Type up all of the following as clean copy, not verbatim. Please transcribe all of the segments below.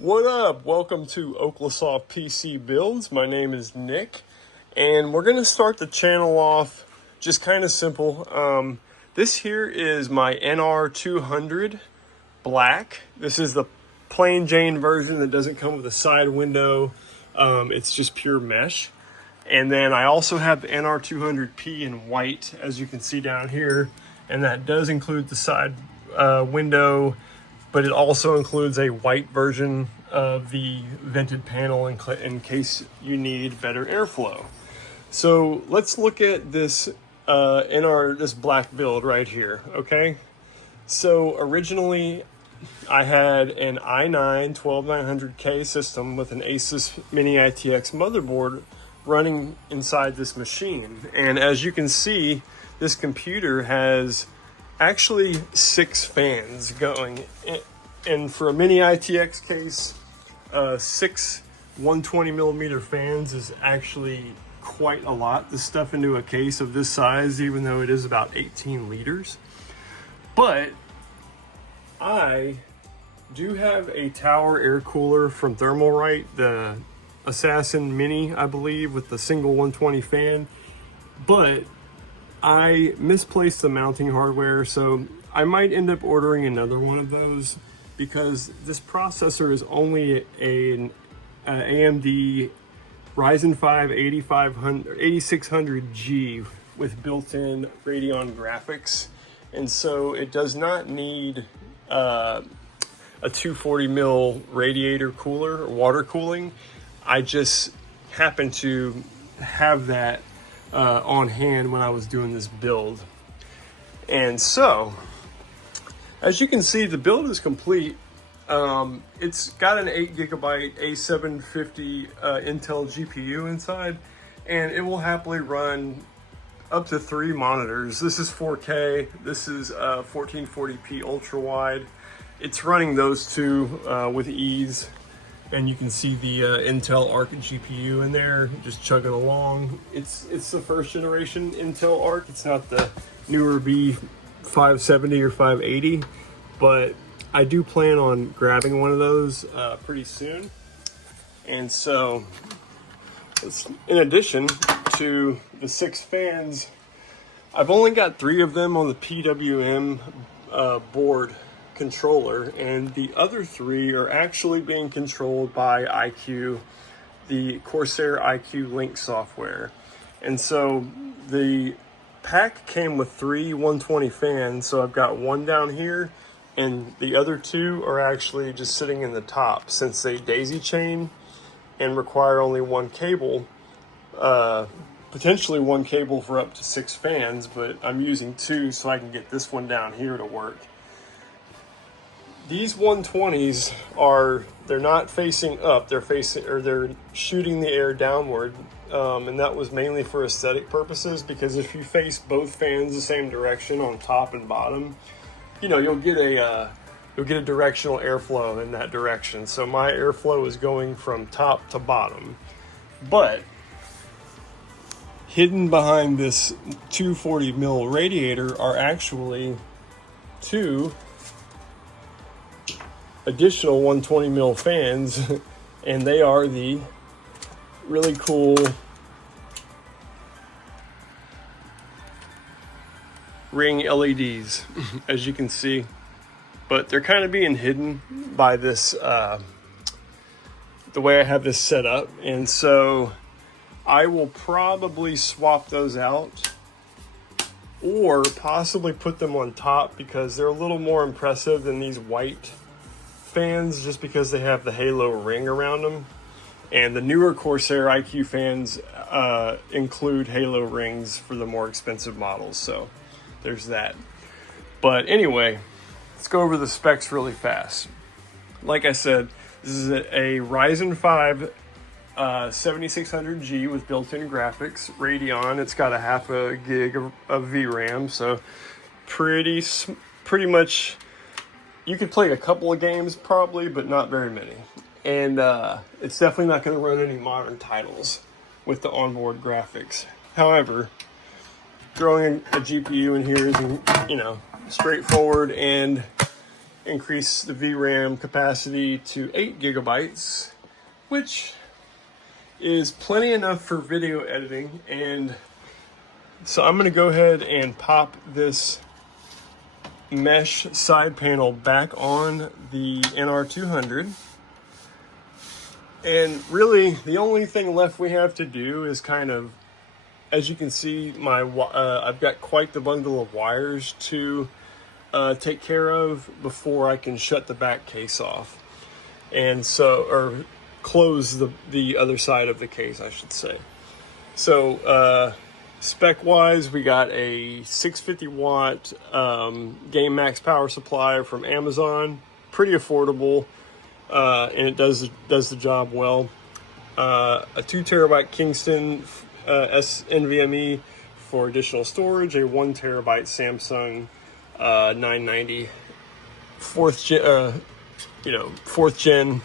What up? Welcome to Oklasoft PC Builds. My name is Nick, and we're going to start the channel off just kind of simple. This here is my NR200 Black. This is the plain Jane version that doesn't come with a side window. It's just pure mesh. And then I also have the NR200P in white, as you can see down here, and that does include the side window, but it also includes a white version of the vented panel in case you need better airflow. So let's look at this this black build right here, okay? So originally I had an i9 12900K system with an Asus Mini ITX motherboard running inside this machine. And as you can see, this computer has actually 6 fans going, and for a mini ITX case, 6 120mm fans is actually quite a lot to stuff into a case of this size, even though it is about 18 liters. But I do have a tower air cooler from Thermalright, the Assassin Mini, I believe, with the single 120 fan, but I misplaced the mounting hardware, so I might end up ordering another one of those because this processor is only an AMD Ryzen 5 8600G with built-in Radeon graphics, and so it does not need a 240mm radiator cooler or water cooling. I just happened to have that on hand when I was doing this build. And so, as you can see, the build is complete. It's got an 8GB a750 Intel GPU inside, and it will happily run up to 3 monitors. This is 4K, this is 1440p ultra wide. It's running those two with ease. And you can see the Intel Arc GPU in there, just chugging along. It's the first generation Intel Arc. It's not the newer B570 or 580, but I do plan on grabbing one of those pretty soon. And so, in addition to the 6 fans, I've only got 3 of them on the PWM board controller, and the other 3 are actually being controlled by iCue, the Corsair iCue Link software. And so the pack came with 3 120 fans, so I've got 1 down here, and the other 2 are actually just sitting in the top since they daisy chain and require only 1 cable, potentially 1 cable for up to 6 fans, but I'm using 2 so I can get this one down here to work. These 120s they're not facing up, they're shooting the air downward, and that was mainly for aesthetic purposes, because if you face both fans the same direction on top and bottom, you'll get a directional airflow in that direction. So my airflow is going from top to bottom, but hidden behind this 240mm radiator are actually 2 additional 120mm fans, and they are the really cool ring LEDs, as you can see, but they're kind of being hidden by this the way I have this set up, and so I will probably swap those out or possibly put them on top because they're a little more impressive than these white fans, just because they have the halo ring around them, and the newer Corsair iCue fans include halo rings for the more expensive models, so there's that. But anyway, let's go over the specs really fast. Like I said, this is a Ryzen 5 7600G with built-in graphics, Radeon. It's got a 0.5 gig of VRAM, so pretty much you could play a couple of games probably, but not very many. And it's definitely not going to run any modern titles with the onboard graphics. However, throwing a GPU in here is, straightforward, and increase the VRAM capacity to 8 gigabytes, which is plenty enough for video editing. And so I'm going to go ahead and pop this mesh side panel back on the NR200. And really, the only thing left we have to do is kind of, as you can see, I've got quite the bundle of wires to take care of before I can shut the back case off. And so, or close the other side of the case, I should say. So, spec-wise, we got a 650 watt Game Max power supply from Amazon. Pretty affordable. And it does the job well. A 2 terabyte Kingston NVMe for additional storage. A 1 terabyte Samsung 990 fourth gen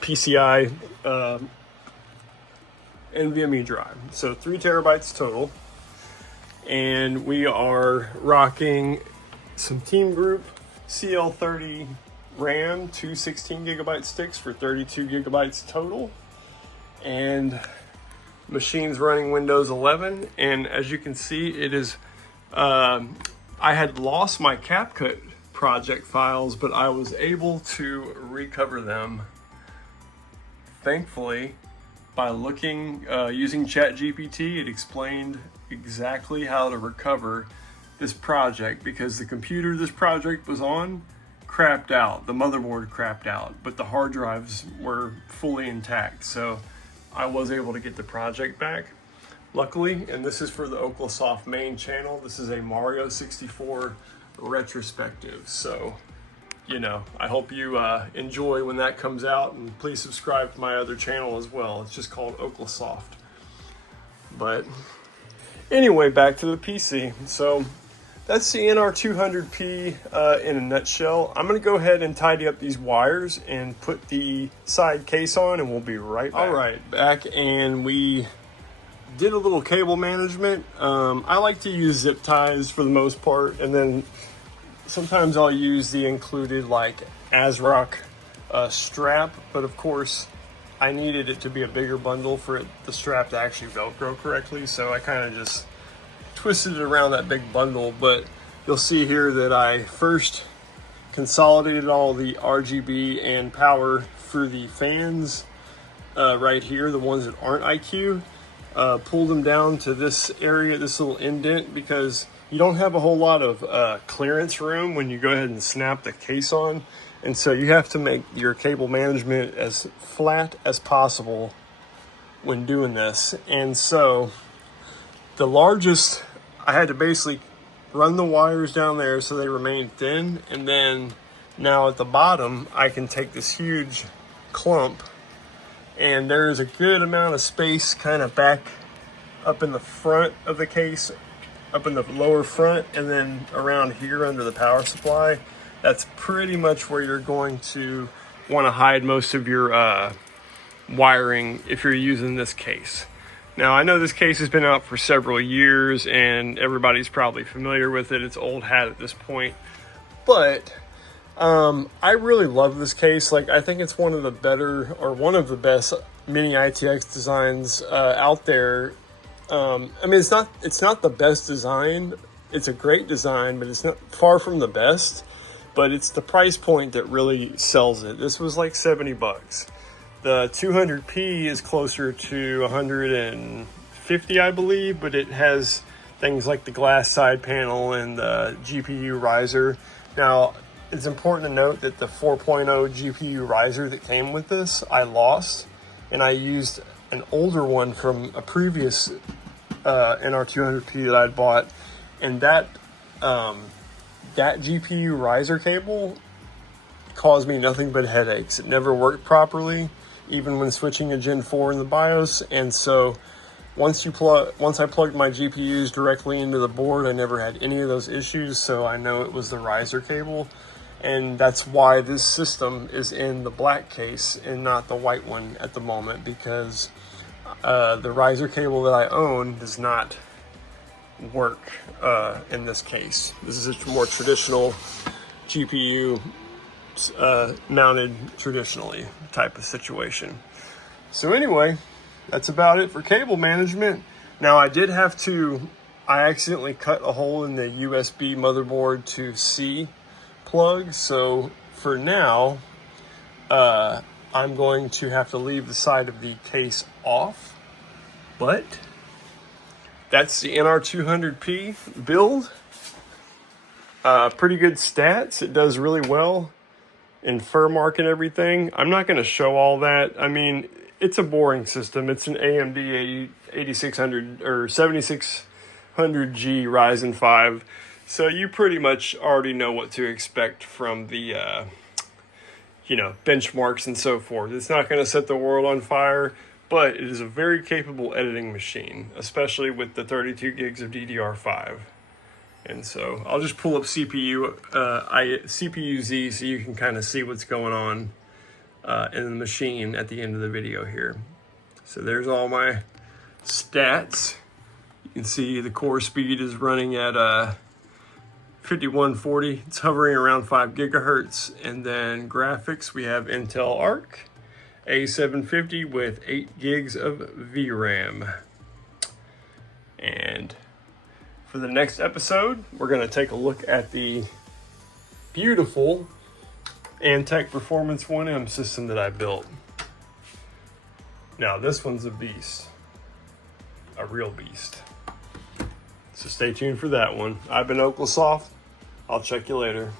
PCI NVMe drive. So 3 terabytes total. And we are rocking some Team Group CL30 RAM, 2 16 gigabyte sticks for 32 gigabytes total, and machine's running Windows 11. And as you can see, it is I had lost my CapCut project files, but I was able to recover them, thankfully, by looking using ChatGPT. It explained exactly how to recover this project, because the computer this project was on crapped out, the motherboard crapped out, but the hard drives were fully intact. So I was able to get the project back, luckily. And this is for the Oklasoft main channel. This is a Mario 64 retrospective. So, you know, I hope you enjoy when that comes out, and please subscribe to my other channel as well. It's just called Oklasoft. But anyway, back to the PC. So that's the NR200P in a nutshell. I'm going to go ahead and tidy up these wires and put the side case on, and we'll be right back. All right, back, and we did a little cable management. I like to use zip ties for the most part, and then sometimes I'll use the included like ASRock strap, but of course I needed it to be a bigger bundle for the strap to actually Velcro correctly, so I kind of just twisted it around that big bundle. But you'll see here that I first consolidated all the RGB and power for the fans right here, the ones that aren't iCue, pulled them down to this area, this little indent, because you don't have a whole lot of clearance room when you go ahead and snap the case on, and so you have to make your cable management as flat as possible when doing this. And so the largest, I had to basically run the wires down there so they remain thin, and then now at the bottom I can take this huge clump, and there's a good amount of space kind of back up in the front of the case, up in the lower front, and then around here under the power supply. That's pretty much where you're going to want to hide most of your wiring if you're using this case. Now, I know this case has been out for several years and everybody's probably familiar with it. It's old hat at this point, but I really love this case. Like, I think it's one of the better, or one of the best mini ITX designs out there. I mean, it's not the best design. It's a great design, but it's not far from the best. But it's the price point that really sells it. This was like $70. The 200p is closer to 150, I believe, but it has things like the glass side panel and the GPU riser. Now, it's important to note that the 4.0 GPU riser that came with this, I lost, and I used an older one from a previous NR200P that I'd bought, and that GPU riser cable caused me nothing but headaches. It never worked properly, even when switching a Gen 4 in the BIOS. And so once I plugged my GPUs directly into the board, I never had any of those issues. So I know it was the riser cable, and that's why this system is in the black case and not the white one at the moment, because the riser cable that I own does not work in this case. This is a more traditional GPU mounted traditionally type of situation. So anyway, that's about it for cable management. Now I accidentally cut a hole in the USB motherboard to C plug. So for now, I'm going to have to leave the side of the case off, but that's the NR200P build. Pretty good stats. It does really well in fur mark and everything. I'm not going to show all that. I mean, it's a boring system. It's an AMD 8600 or 7600G Ryzen 5. So you pretty much already know what to expect from the, benchmarks and so forth. It's not going to set the world on fire, but it is a very capable editing machine, especially with the 32 gigs of DDR5. And so I'll just pull up CPU-Z so you can kind of see what's going on in the machine at the end of the video here. So there's all my stats. You can see the core speed is running at 5140. It's hovering around 5 gigahertz. And then graphics, we have Intel Arc a750 with 8 gigs of VRAM. And for the next episode, we're going to take a look at the beautiful Antec Performance 1M system that I built. Now, this one's a beast. A real beast. So stay tuned for that one. I've been aio-cooled. I'll check you later.